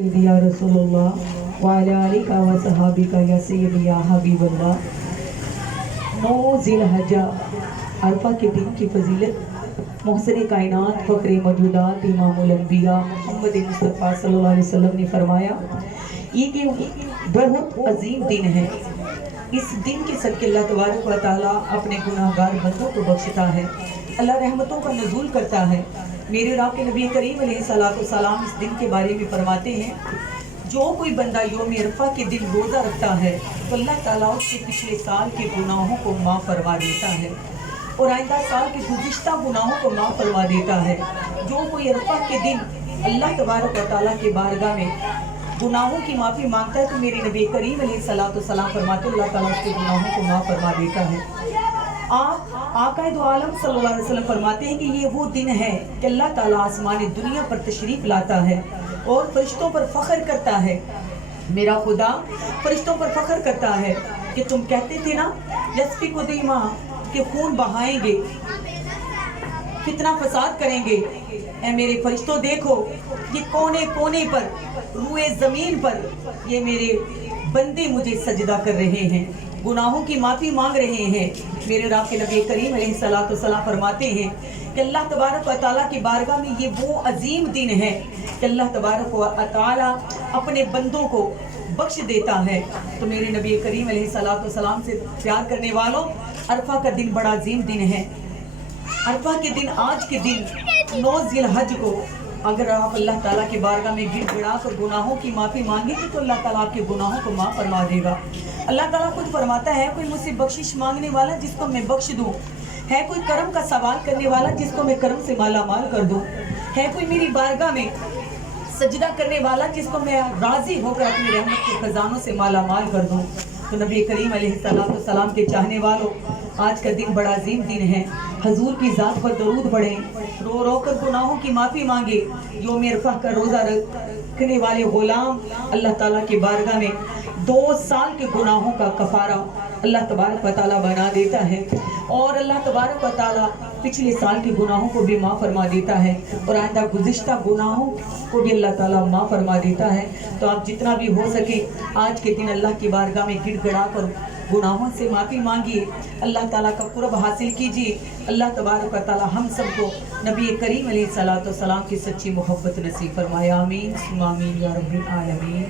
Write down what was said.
या रसूलुल्लाह वाला आलिका व सहाबिका या सय्यदी या हबीबल्लाह। 9 ज़िलहज्जा अरफा के दिन की फजीलत मोहसिन कायनात फ़ख्र मौजूदात इमामुल अंबिया मोहम्मद मुस्तफ़ा सल्लल्लाहु अलैहि वसल्लम ने फरमाया, ये बहुत अजीम दिन है। इस दिन के सदके अल्लाह तबारक व तआला अपने गुनाहगार बंदों को बख्शता है, अल्लाह रहमतों का नुज़ूल करता है। मेरे और आपके नबी करीम अलैहिस्सलाम इस दिन के बारे में फरमाते हैं, जो कोई बंदा यौम अरफा के दिन रोज़ा रखता है तो अल्लाह ताला उसके पिछले साल के गुनाहों को माफ़ फरमा देता है और आइंदा साल के गुज़िश्ता गुनाहों को माफ़ फरमा देता है। जो कोई अरफा के दिन अल्लाह तबारक व तआला के बारगाह में गुनाहों की माफ़ी मांगता है तो मेरे नबी करीम अलैहिस्सलाम फरमाते हैं, अल्लाह ताला उसके गुनाहों को माफ़ फरमा देता है। आका दो आलम सल्लल्लाहु अलैहि वसल्लम फरमाते हैं कि ये वो दिन है कि अल्लाह ताला आसमान दुनिया पर तशरीफ लाता है और फरिश्तों पर फख्र करता है। मेरा खुदा फरिश्तों पर फख्र करता है कि तुम कहते थे ना यस्फिकु दिमा कि खून बहाएंगे, कितना फसाद करेंगे। ऐ मेरे फरिश्तों देखो, ये कोने कोने पर रूए ज़मीन पर ये मेरे बंदे मुझे सजदा कर रहे हैं, गुनाहों की माफ़ी मांग रहे हैं। मेरे और आपके नबी करीम अलैहिस्सलाम फरमाते हैं कि अल्लाह तबारक व तआला की बारगाह में ये वो अजीम दिन है कि अल्लाह तबारक व तआला अपने बंदों को बख्श देता है। तो मेरे नबी करीम अलैहिस्सलाम से प्यार करने वालों, अरफा का दिन बड़ा अजीम दिन है। अरफा के दिन, आज के दिन 9 ज़िलहज को अगर आप अल्लाह ताला की बारगाह में गिड़गिड़ा कर गुनाहों की माफ़ी मांगेंगे तो अल्लाह ताला आपके गुनाहों को माफ़ फरमा देगा। अल्लाह ताला खुद फरमाता है, कोई मुझसे बख्शिश मांगने वाला जिसको मैं बख्श दूँ, है कोई करम का सवाल करने वाला जिसको मैं करम से माला माल कर दूँ, है कोई मेरी बारगाह में सजदा करने वाला जिसको मैं राज़ी होकर अपनी रहमत के खजानों से माला माल कर दूँ। तो नबी करीम अलैहिस्सलाम के चाहने वालों, आज का दिन बड़ा अजीम दिन है। हजूर की ज़ात पर दरूद पढ़ें, रो रो कर गुनाहों की माफ़ी मांगे। यौम अरफा का रोज़ा रखने वाले गुलाम अल्लाह ताला की बारगाह में 2 साल के गुनाहों का कफ़ारा अल्लाह तबारक व तआला बना देता है और अल्लाह तबारक व तआला पिछले साल के गुनाहों को भी माफ़ फरमा देता है और आइंदा गुज़िश्ता गुनाहों को भी अल्लाह ताला माफ़ फरमा देता है। तो आप जितना भी हो सके आज के दिन अल्लाह की बारगाह में गिड़गिड़ा कर गुनाहों से माफ़ी मांगिए, अल्लाह ताला का कुर्ब हासिल कीजिए। अल्लाह तबारक व तआला हम सबको नबी करीम अलैहिस्सलाम की सच्ची मोहब्बत नसीब फरमाए। आमीन सुम्मा आमीन या रब्बिल आलमीन।